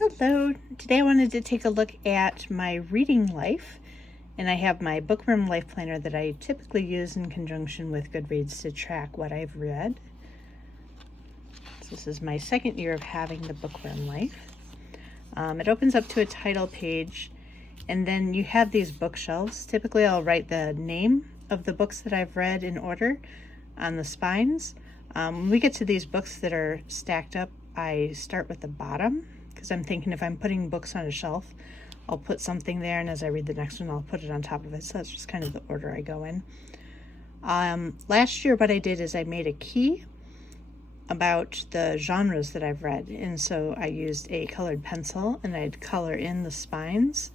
Hello, today I wanted to take a look at my reading life, and I have my Bookworm Life Planner that I typically use in conjunction with Goodreads to track what I've read. So this is my second year of having the Bookworm Life. It opens up to a title page, and then you have these bookshelves. Typically I'll write the name of the books that I've read in order on the spines. When we get to these books that are stacked up, I start with the bottom, because I'm thinking if I'm putting books on a shelf, I'll put something there, and as I read the next one, I'll put it on top of it. So that's just kind of the order I go in. Last year, what I did is I made a key about the genres that I've read. And so I used a colored pencil, and I'd color in the spines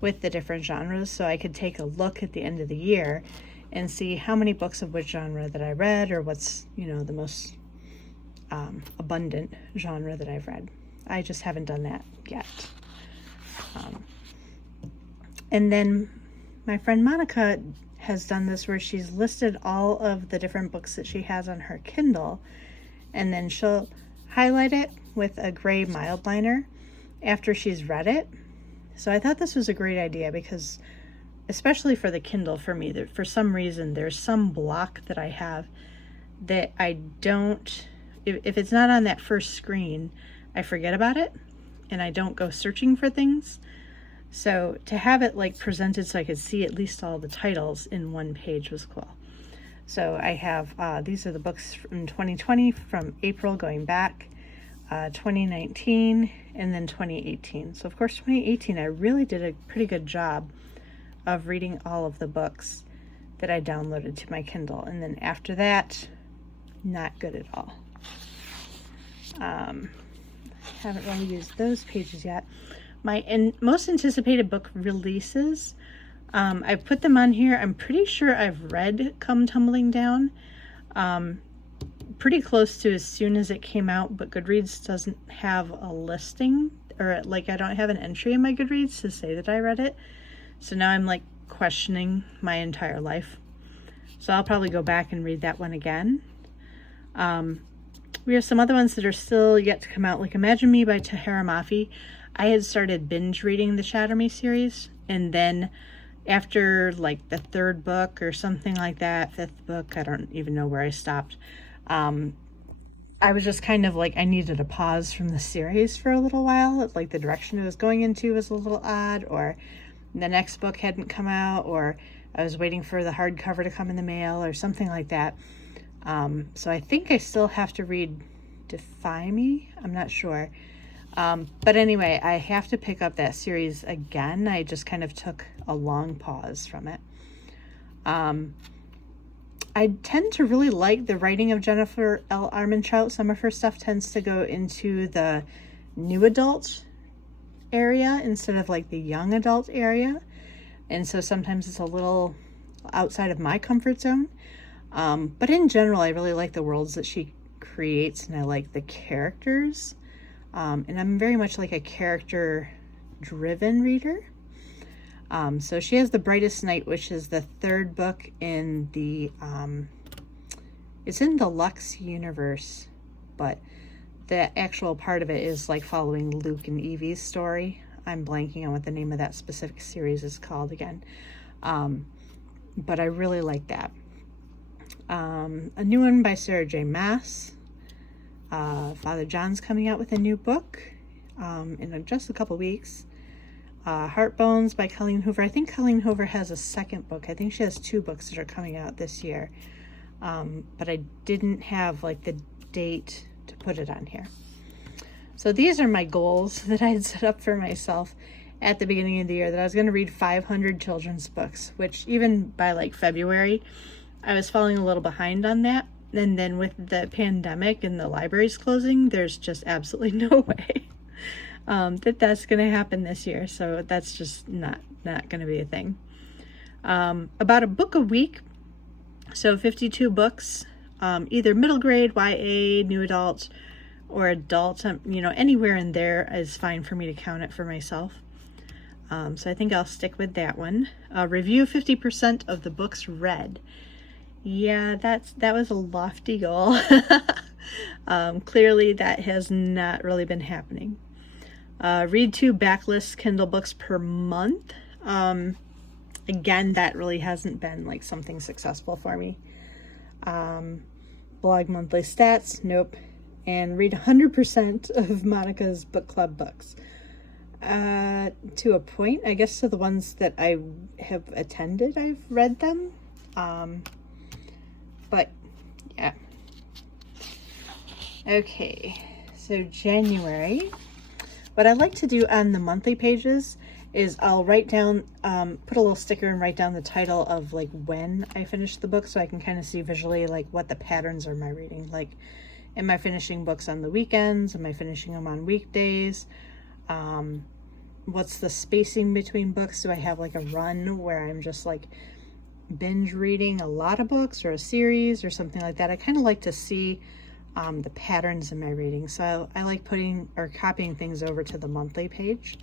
with the different genres, so I could take a look at the end of the year and see how many books of which genre that I read, or what's, the most abundant genre that I've read. I just haven't done that yet. And then my friend Monica has done this where she's listed all of the different books that she has on her Kindle, and then she'll highlight it with a gray mild liner after she's read it. So I thought this was a great idea because, especially for the Kindle, for me, that for some reason there's some block that I have that I don't, if it's not on that first screen, I forget about it and I don't go searching for things. So to have it like presented so I could see at least all the titles in one page was cool. So I have, these are the books from 2020 from April going back, 2019, and then 2018. So of course 2018, I really did a pretty good job of reading all of the books that I downloaded to my Kindle. And then after that, not good at all. Haven't really used those pages yet. My most anticipated book releases, I put them on here. I'm pretty sure I've read Come Tumbling Down, pretty close to as soon as it came out, but Goodreads doesn't have a listing, or like I don't have an entry in my Goodreads to say that I read it. So now I'm like questioning my entire life. So I'll probably go back and read that one again. We have some other ones that are still yet to come out, like Imagine Me by Tahara Mafi. I had started binge reading the Shatter Me series, and then after like the third book or something like that, fifth book, I don't even know where I stopped. I was just kind of like, I needed a pause from the series for a little while. Like the direction it was going into was a little odd, or the next book hadn't come out, or I was waiting for the hardcover to come in the mail or something like that. So I think I still have to read Defy Me. I'm not sure. But anyway, I have to pick up that series again. I just kind of took a long pause from it. I tend to really like the writing of Jennifer L. Armentrout. Some of her stuff tends to go into the new adult area instead of like the young adult area. And so sometimes it's a little outside of my comfort zone. But in general, I really like the worlds that she creates, and I like the characters. And I'm very much like a character-driven reader. So she has The Brightest Night, which is the third book in the, it's in the Lux universe, but the actual part of it is like following Luke and Evie's story. I'm blanking on what the name of that specific series is called again. But I really like that. A new one by Sarah J. Maas. Father John's coming out with a new book in just a couple weeks. Heartbones by Colleen Hoover. I think Colleen Hoover has a second book. I think she has 2 books that are coming out this year. But I didn't have like the date to put it on here. So these are my goals that I had set up for myself at the beginning of the year, that I was going to read 500 children's books, which even by like February, I was falling a little behind on that. And then with the pandemic and the libraries closing, there's just absolutely no way that's going to happen this year. So that's just not going to be a thing. About a book a week. So 52 books, either middle grade, YA, new adult, or adult. Anywhere in there is fine for me to count it for myself. So I think I'll stick with that one. Review 50% of the books read. Yeah, that was a lofty goal. Clearly that has not really been happening. Read 2 backlist Kindle books per month. Again, that really hasn't been like something successful for me. Blog monthly stats, nope. And read 100% of Monica's book club books. To a point, I guess to the ones that I have attended, I've read them. But yeah. Okay, so January. What I like to do on the monthly pages is I'll write down, put a little sticker and write down the title of like when I finished the book, so I can kind of see visually like what the patterns are in my reading. Like, am I finishing books on the weekends? Am I finishing them on weekdays? What's the spacing between books? Do I have like a run where I'm just like binge reading a lot of books or a series or something like that? I kind of like to see the patterns in my reading. So I like putting or copying things over to the monthly page.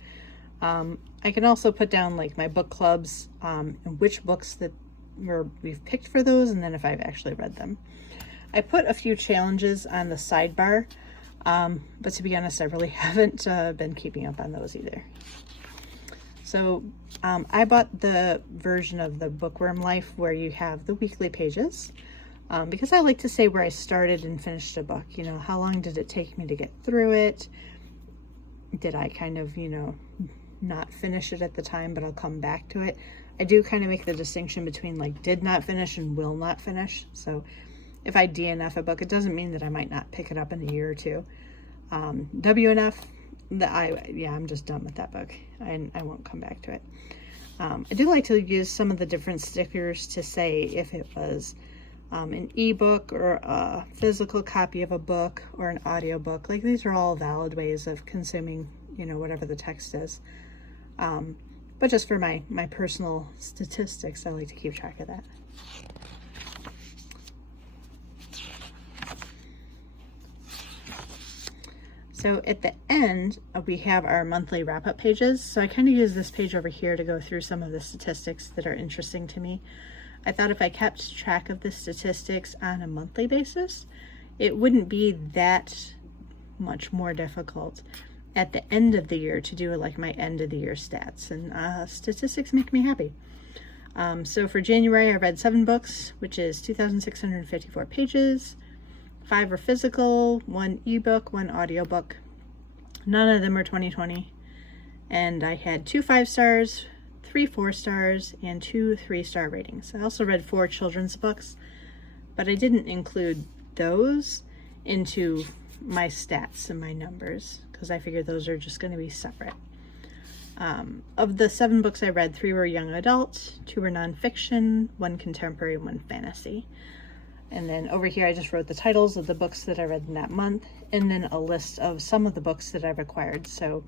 I can also put down like my book clubs, and which books that we've picked for those, and then if I've actually read them. I put a few challenges on the sidebar, but to be honest, I really haven't been keeping up on those either. So I bought the version of the Bookworm Life where you have the weekly pages, because I like to say where I started and finished a book. You know, how long did it take me to get through it? Did I kind of, you know, not finish it at the time, but I'll come back to it. I do kind of make the distinction between like did not finish and will not finish. So if I DNF a book, it doesn't mean that I might not pick it up in a year or two. WNF, I'm just done with that book. I won't come back to it. I do like to use some of the different stickers to say if it was an ebook or a physical copy of a book or an audio book. Like, these are all valid ways of consuming, you know, whatever the text is. But just for my personal statistics, I like to keep track of that. So at the end, we have our monthly wrap-up pages. So I kind of use this page over here to go through some of the statistics that are interesting to me. I thought if I kept track of the statistics on a monthly basis, it wouldn't be that much more difficult at the end of the year to do like my end of the year stats, and statistics make me happy. So for January, I read 7 books, which is 2,654 pages. 5 are physical, 1 ebook, 1 audiobook. None of them are 2020. And I had 2 5 stars, 3 4 stars, and 2 3-star ratings. I also read 4 children's books, but I didn't include those into my stats and my numbers because I figured those are just going to be separate. Of the 7 books I read, 3 were young adult, 2 were nonfiction, 1 contemporary, and 1 fantasy. And then over here, I just wrote the titles of the books that I read in that month, and then a list of some of the books that I've acquired. So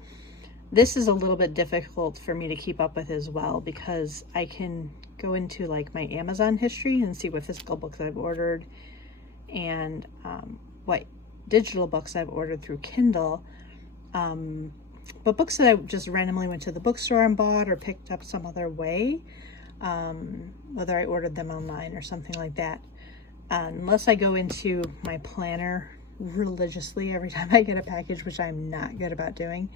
this is a little bit difficult for me to keep up with as well, because I can go into like my Amazon history and see what physical books I've ordered and what digital books I've ordered through Kindle. But books that I just randomly went to the bookstore and bought or picked up some other way, whether I ordered them online or something like that. Unless I go into my planner religiously every time I get a package, which I'm not good about doing.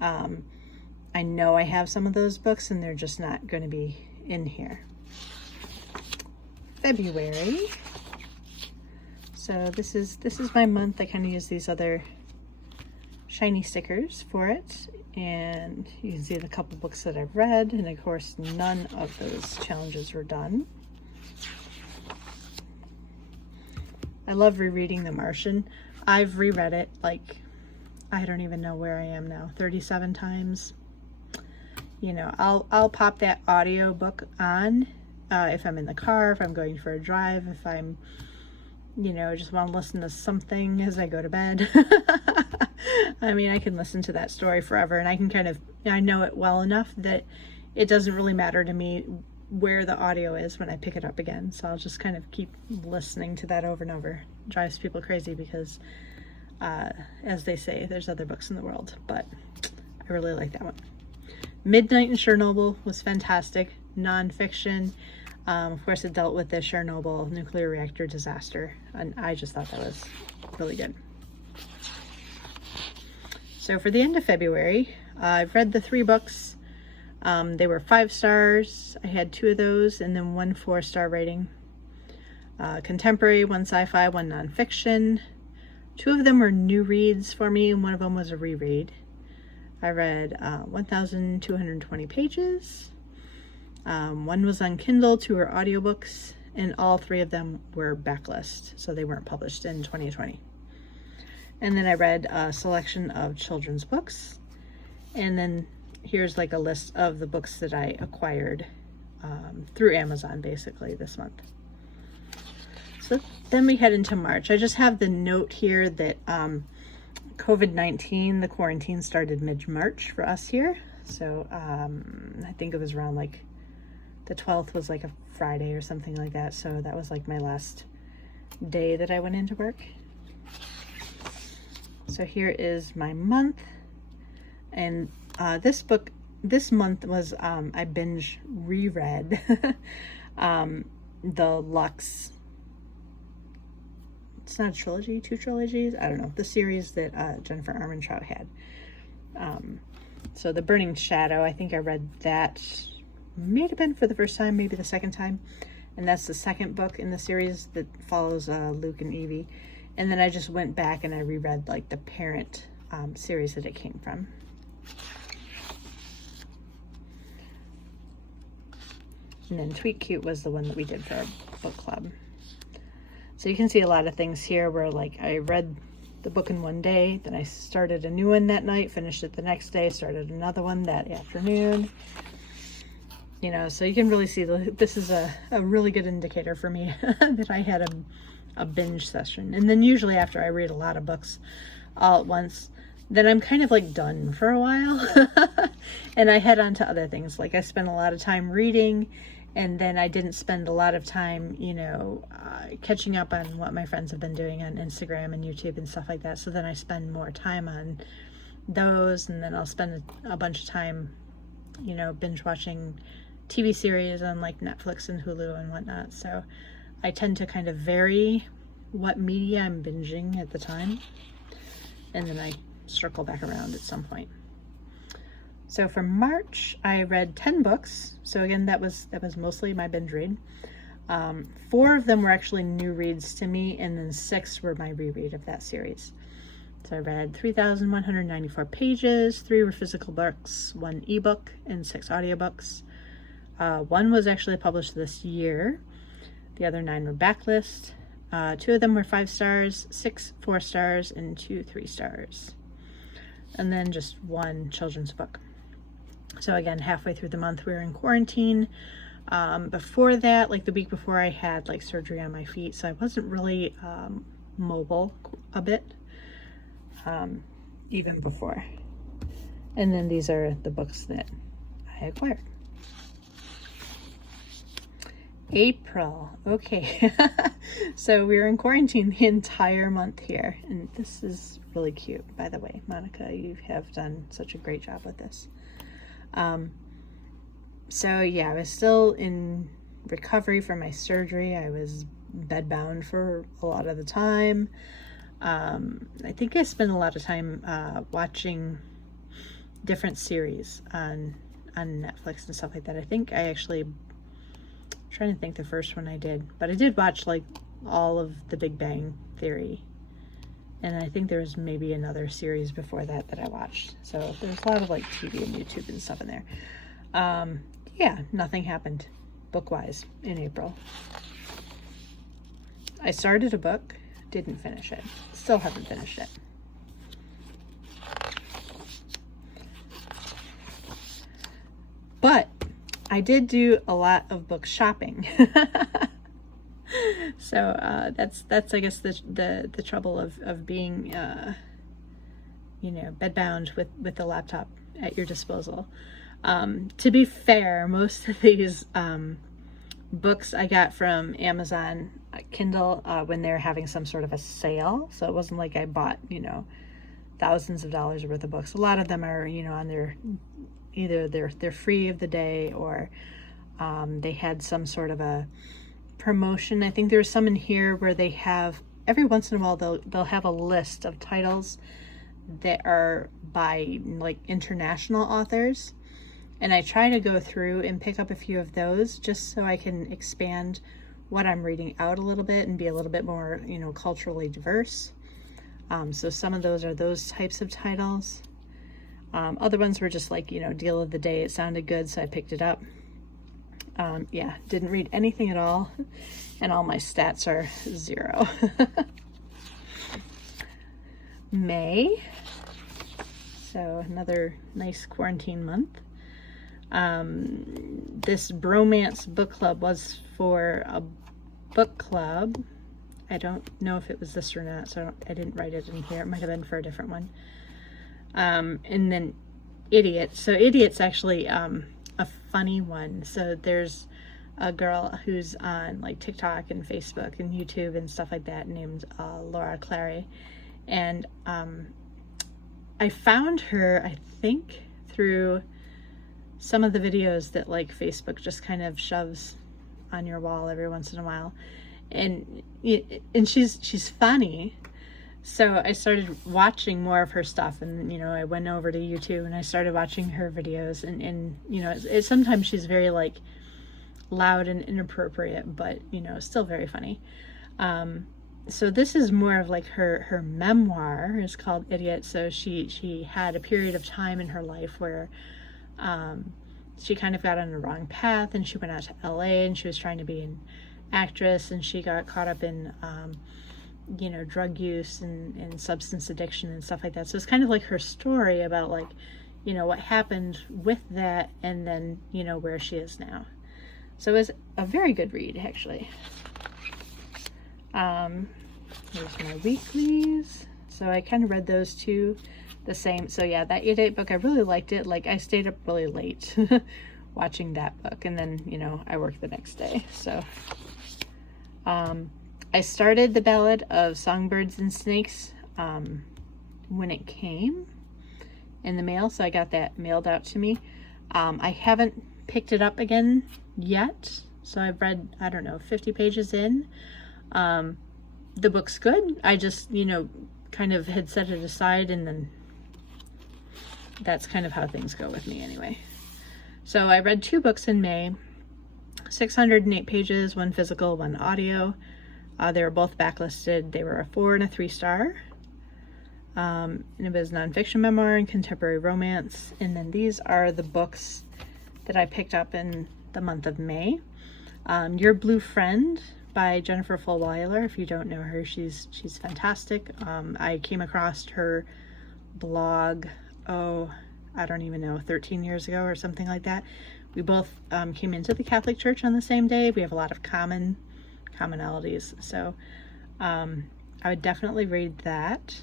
I know I have some of those books and they're just not going to be in here. February. So this is my month. I kind of use these other shiny stickers for it. And you can see the couple books that I've read. And of course, none of those challenges were done. I love rereading The Martian. I've reread it like, I don't even know where I am now, 37 times. You know, I'll pop that audio book on if I'm in the car, if I'm going for a drive, if I'm, you know, just want to listen to something as I go to bed. I mean, I can listen to that story forever, and I can kind of, I know it well enough that it doesn't really matter to me where the audio is when I pick it up again. So I'll just kind of keep listening to that over and over. It drives people crazy because, as they say, there's other books in the world, but I really like that one. Midnight in Chernobyl was fantastic. Nonfiction. Of course, it dealt with the Chernobyl nuclear reactor disaster, and I just thought that was really good. So for the end of February, I've read the 3 books. They were 5 stars. I had 2 of those, and then 1 4-star rating. Contemporary, 1 sci-fi, 1 nonfiction. 2 of them were new reads for me, and 1 of them was a reread. I read 1,220 pages. 1 was on Kindle, 2 were audiobooks, and all 3 of them were backlist, so they weren't published in 2020. And then I read a selection of children's books, and then here's like a list of the books that I acquired through Amazon basically this month. So then we head into March. I just have the note here that COVID-19, the quarantine started mid-March for us here. So I think it was around like the 12th was like a Friday or something like that. So that was like my last day that I went into work. So here is my month. And this month was, I binge reread the Lux, it's not a trilogy, 2 trilogies, I don't know, the series that Jennifer Armentrout had. So The Burning Shadow, I think I read that, may have been for the first time, maybe the second time. And that's the second book in the series that follows Luke and Evie. And then I just went back and I reread like the parent series that it came from. And then Tweet Cute was the one that we did for our book club. So you can see a lot of things here where like I read the book in one day, then I started a new one that night, finished it the next day, started another one that afternoon. You know, so you can really see this is a really good indicator for me that I had a binge session. And then usually after I read a lot of books all at once, then I'm kind of like done for a while and I head on to other things. Like I spent a lot of time reading, and then I didn't spend a lot of time, you know, catching up on what my friends have been doing on Instagram and YouTube and stuff like that. So then I spend more time on those, and then I'll spend a bunch of time, you know, binge watching TV series on like Netflix and Hulu and whatnot. So I tend to kind of vary what media I'm binging at the time, and then I circle back around at some point. So for March, I read 10 books. So again, that was mostly my binge read. 4 of them were actually new reads to me, and then 6 were my reread of that series. So I read 3,194 pages, 3 were physical books, 1 ebook, and 6 audiobooks. 1 was actually published this year. The other 9 were backlist. 2 of them were 5 stars, 6 4 stars, and 2 3 stars. And then just 1 children's book. So again, halfway through the month, we were in quarantine. Before that, like the week before, I had like surgery on my feet, so I wasn't really mobile a bit, even before. And then these are the books that I acquired. April, okay. So we were in quarantine the entire month here, and this is really cute, by the way. Monica, you have done such a great job with this. So yeah, I was still in recovery from my surgery. I was bedbound for a lot of the time. I think I spent a lot of time watching different series on Netflix and stuff like that. I think I actually, I'm trying to think the first one I did, but I did watch like all of The Big Bang Theory. And I think there was maybe another series before that I watched. So there's a lot of like TV and YouTube and stuff in there. Yeah, nothing happened book-wise in April. I started a book, didn't finish it. Still haven't finished it. But I did do a lot of book shopping. So that's I guess the trouble of being you know, bedbound with the laptop at your disposal. To be fair, most of these books I got from Amazon Kindle when they're having some sort of a sale. So it wasn't like I bought, you know, thousands of dollars worth of books. A lot of them are, you know, on their either they're free of the day, or they had some sort of a promotion. I think there's some in here where they have, every once in a while they'll have a list of titles that are by like international authors. And I try to go through and pick up a few of those just so I can expand what I'm reading out a little bit and be a little bit more, culturally diverse. So some of those are those types of titles. Other ones were just like, deal of the day. It sounded good, so I picked it up. Yeah, didn't read anything at all, and all my stats are 0. May, so another nice quarantine month. This bromance book club was for a book club. I don't know if it was this or not, so I didn't write it in here. It might have been for a different one. And then Idiot. So Idiot's actually a funny one. So there's a girl who's on like TikTok and Facebook and YouTube and stuff like that named Laura Clary. And I found her, I think, through some of the videos that like Facebook just kind of shoves on your wall every once in a while. And she's funny. So I started watching more of her stuff, and I went over to YouTube and I started watching her videos, and it's sometimes she's very like loud and inappropriate, but still very funny. So this is more of like her memoir. It's called Idiot. So she had a period of time in her life where she kind of got on the wrong path, and she went out to LA and she was trying to be an actress, and she got caught up in drug use and substance addiction and stuff like that. So it's kind of like her story about like what happened with that, and then where she is now. So it was a very good read, actually. Here's my weeklies. So I kind of read those two the same. So yeah, that 8/8 book, I really liked it. Like I stayed up really late watching that book, and then I worked the next day. So I started The Ballad of Songbirds and Snakes when it came in the mail, so I got that mailed out to me. I haven't picked it up again yet, so I've read, I don't know, 50 pages in. The book's good. I just, kind of had set it aside, and then that's kind of how things go with me anyway. So I read 2 books in May, 608 pages, 1 physical, 1 audio. They were both backlisted. They were a 4 and a 3 star. And it was nonfiction memoir and contemporary romance. And then these are the books that I picked up in the month of May. Your Blue Friend by Jennifer Fulwiler. If you don't know her, she's fantastic. I came across her blog, I don't even know, 13 years ago or something like that. We both came into the Catholic Church on the same day. We have a lot of commonalities. So I would definitely read that.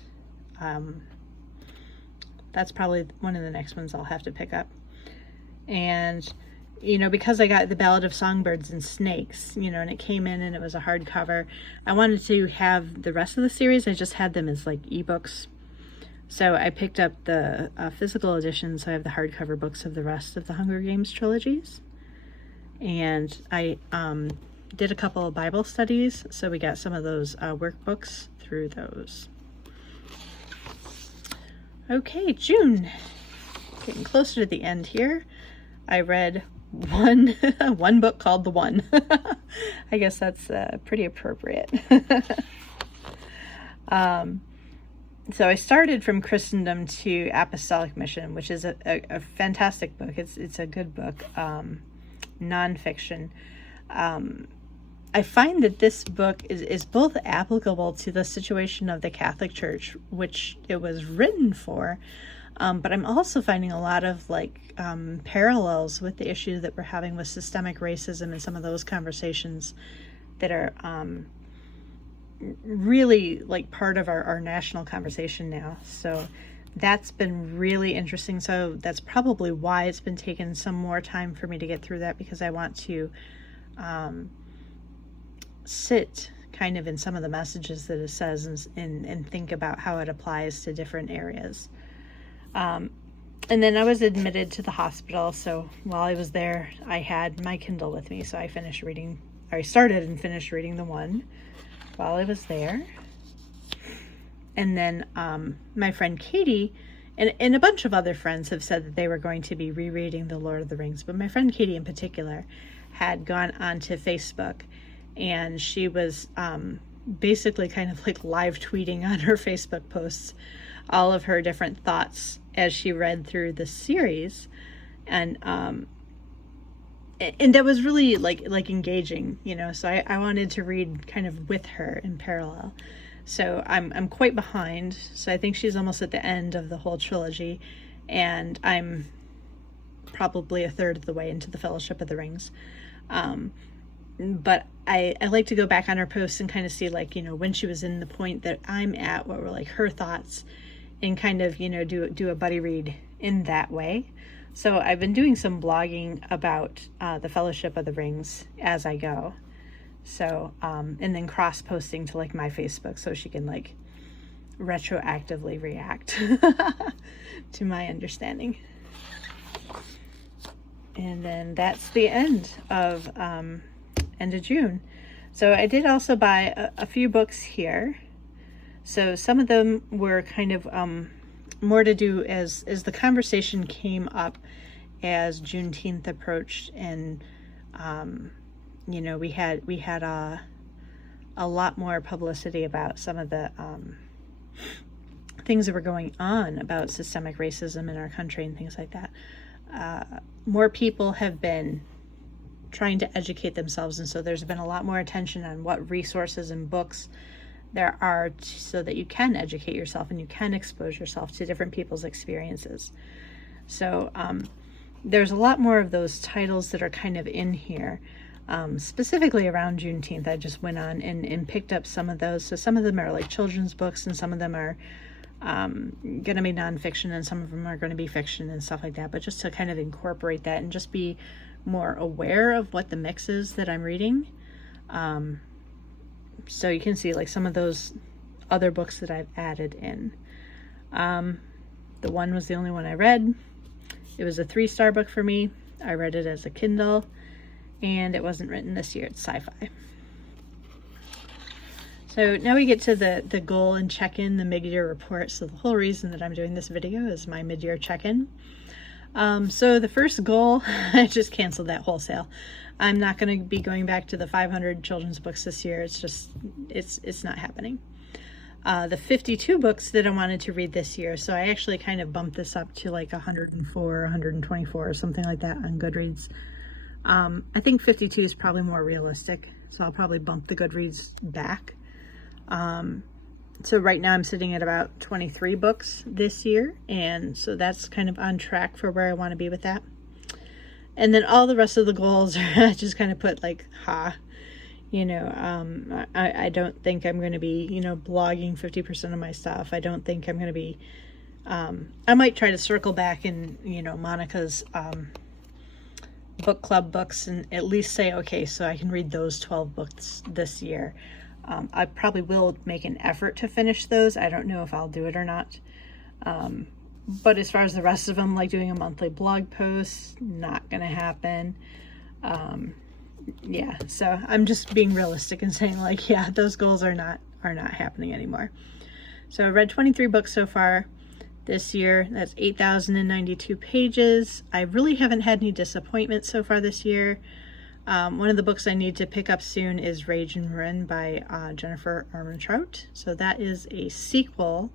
That's probably one of the next ones I'll have to pick up. And because I got The Ballad of Songbirds and Snakes, and it came in and it was a hardcover, I wanted to have the rest of the series. I just had them as like ebooks. So I picked up the physical edition, so I have the hardcover books of the rest of the Hunger Games trilogies. And I did a couple of Bible studies, so we got some of those workbooks through those. Okay, June. Getting closer to the end here. I read one book called The One. I guess that's pretty appropriate. So I started From Christendom to Apostolic Mission, which is a fantastic book. It's a good book, nonfiction. I find that this book is both applicable to the situation of the Catholic Church, which it was written for, but I'm also finding a lot of parallels with the issue that we're having with systemic racism and some of those conversations that are really part of our national conversation now. So that's been really interesting. So that's probably why it's been taking some more time for me to get through that, because I want to sit kind of in some of the messages that it says and think about how it applies to different areas. And then I was admitted to the hospital, so while I was there, I had my Kindle with me, so I started and finished reading The One while I was there. And then my friend Katie and a bunch of other friends have said that they were going to be rereading The Lord of the Rings, but my friend Katie in particular had gone onto Facebook, and she was basically kind of like live tweeting on her Facebook posts all of her different thoughts as she read through the series. And that was really like engaging, you know, so I wanted to read kind of with her in parallel. So I'm quite behind. So I think she's almost at the end of the whole trilogy, and I'm probably a third of the way into the Fellowship of the Rings. But I like to go back on her posts and kind of see, like, you know, when she was in the point that I'm at, what were like her thoughts, and kind of, you know, do a buddy read in that way. So I've been doing some blogging about the Fellowship of the Rings as I go. So, and then cross-posting to like my Facebook so she can like retroactively react to my understanding. And then that's the end of June. So I did also buy a few books here. So some of them were kind of more to do as the conversation came up as Juneteenth approached, and you know, we had a lot more publicity about some of the things that were going on about systemic racism in our country and things like that. More people have been trying to educate themselves, and so there's been a lot more attention on what resources and books there are so that you can educate yourself and you can expose yourself to different people's experiences. So there's a lot more of those titles that are kind of in here. Specifically around Juneteenth, I just went on and picked up some of those. So some of them are like children's books, and some of them are going to be nonfiction, and some of them are going to be fiction and stuff like that. But just to kind of incorporate that and just be more aware of what the mix is that I'm reading. So you can see like some of those other books that I've added in. The One was the only one I read. It was a 3-star book for me. I read it as a Kindle, and it wasn't written this year. It's sci-fi. So now we get to the goal and check-in, the mid-year report. So the whole reason that I'm doing this video is my mid-year check-in. So the first goal, I just canceled that wholesale. I'm not going to be going back to the 500 children's books this year. It's just, it's not happening. The 52 books that I wanted to read this year, so I actually kind of bumped this up to like 104, 124 or something like that on Goodreads. I think 52 is probably more realistic, so I'll probably bump the Goodreads back. So right now I'm sitting at about 23 books this year, and so that's kind of on track for where I want to be with that. And then all the rest of the goals are I just kind of put like, you know, I don't think I'm going to be, you know, blogging 50% of my stuff. I don't think I'm going to be, I might try to circle back in, you know, Monica's book club books and at least say, okay, so I can read those 12 books this year. I probably will make an effort to finish those. I don't know if I'll do it or not. But as far as the rest of them, like doing a monthly blog post, not going to happen. Yeah, so I'm just being realistic and saying like, yeah, those goals are not happening anymore. So I read 23 books so far this year. That's 8,092 pages. I really haven't had any disappointments so far this year. One of the books I need to pick up soon is Rage and Ruin by Jennifer Armentrout. So that is a sequel.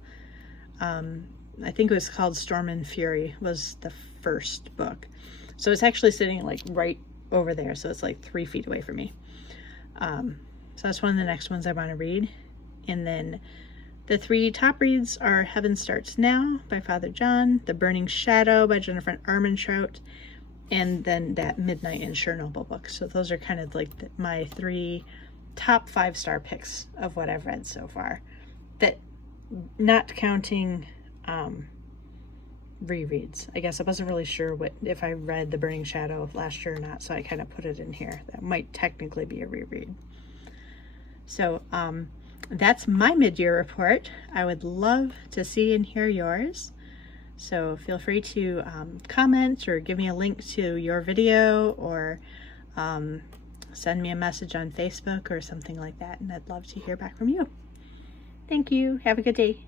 I think it was called Storm and Fury was the first book. So it's actually sitting like right over there. So it's like 3 feet away from me. So that's one of the next ones I want to read. And then the 3 top reads are Heaven Starts Now by Father John, The Burning Shadow by Jennifer Armentrout, and then that Midnight in Chernobyl book. So those are kind of like my 3 top 5-star picks of what I've read so far. That, not counting rereads. I guess I wasn't really sure if I read The Burning Shadow last year or not, so I kind of put it in here. That might technically be a reread. So that's my mid-year report. I would love to see and hear yours. So feel free to comment or give me a link to your video, or send me a message on Facebook or something like that, and I'd love to hear back from you. Thank you. Have a good day.